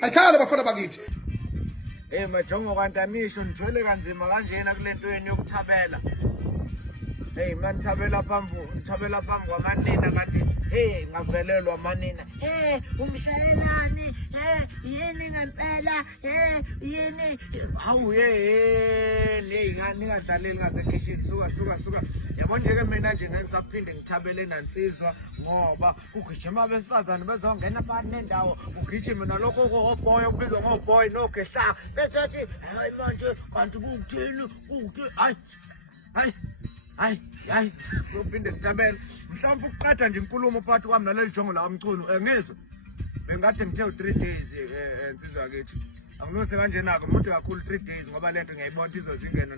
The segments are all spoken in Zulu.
Ayikhale bafana bakithi. Majongo kanti amisho nithwele kanzima kanjena kule nto yenu yokuthabela. Manithabela phambi kwamanina kanti ngavelelwa manina. Umshayelani, yini ngempela, yini. Hawu ningadlaleli ngasekitchen suka. Yabona nje ke mina nje ngisaphinde ngithabele nansizwa ngoba kugijima abesifazane bezongena phakathi nendawo ugijime nalokho oboy okubizwa ngoboy nogehla bese athi hayi manje kanti kukuthini hayi sophinde ngithabele mhlawumbe ukuqeda nje inkulumo phakathi kwami naleli jongo la umculo ngizwe bengade ngithe 3 days insizwa yakithi anginose kanjena-ke umuntu kakhulu 3 days ngoba lento ngiyayibona izozingena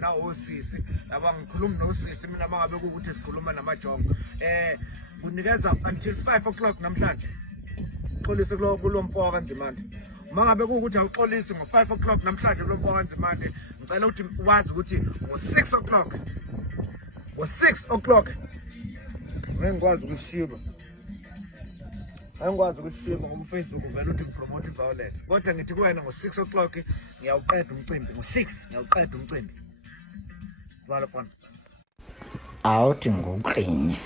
na osisi laba ngikhuluma nosisi mina mangabe kukuthi sikhuluma namajongo kunikeza until 5 o'clock namhlanje xolise kulo mfoko kanzimande mangabe kukuthi awuxolisi ngo5 o'clock namhlanje kulo mfoko kanzimande ngicela ukuthi wazi ukuthi ngo6 o'clock ngikwazi ukushiba angikwazi ukushiba ngomFacebook uvela uthi promote violence kodwa ngithi kuwena ngo6 o'clock ngiyawuqeda umcimbi ngo6 ngiyawuqeda umcimbi vala fana awuthi ngoqinye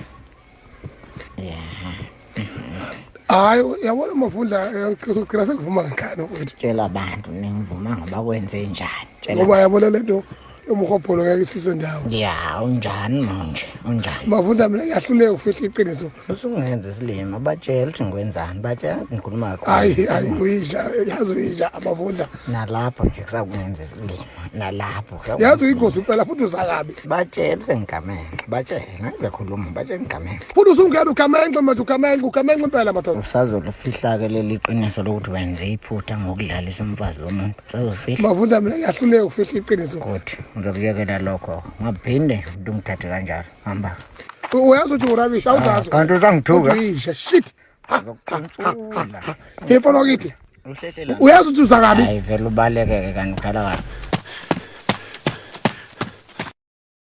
Hayi yabona Mavundla ngicela sekuvuma ngani mfowethu. Tshela abantu ningivuma ngoba kwenze njani. Ngoba yabona lento yomhopolo ngeke sisendawo. Ya unjani manje unjani. Mavundla mina ngiyahluleka ukufihla iqiniso. Usungenza isilimo batshela ukuthi ngikwenzani batshela ngikhuluma ngakho. Hayi uyidla yazi uyidla Mavundla. Nalapho nje kusakungenza isilimo nalapho. Yazi uyingozi impela futhi uzakabi. Batshela sengigamenge batshela ngikhuluma batshela ngigamenge. Futhi usungena ugamenge manje ugamenge impela mathola. Usazolifihla ke leli qiniso lokuthi wenze iphutha ngokudlalisa umfazi womuntu. Usazofihla. Mavundla mina ngiyahluleka ukufihla iqiniso. Kodwa ngizokuyekela lokho ngaphinde ngimthathe kanjalo hamba uyazi ukuthi urabisha awuzazi kanti uzangithuka uyisha shit ngizokuthunsula ngifuna ukuthi uyazi ukuthi uzakabi hayi vele ubalekeke kanti ukhala kabi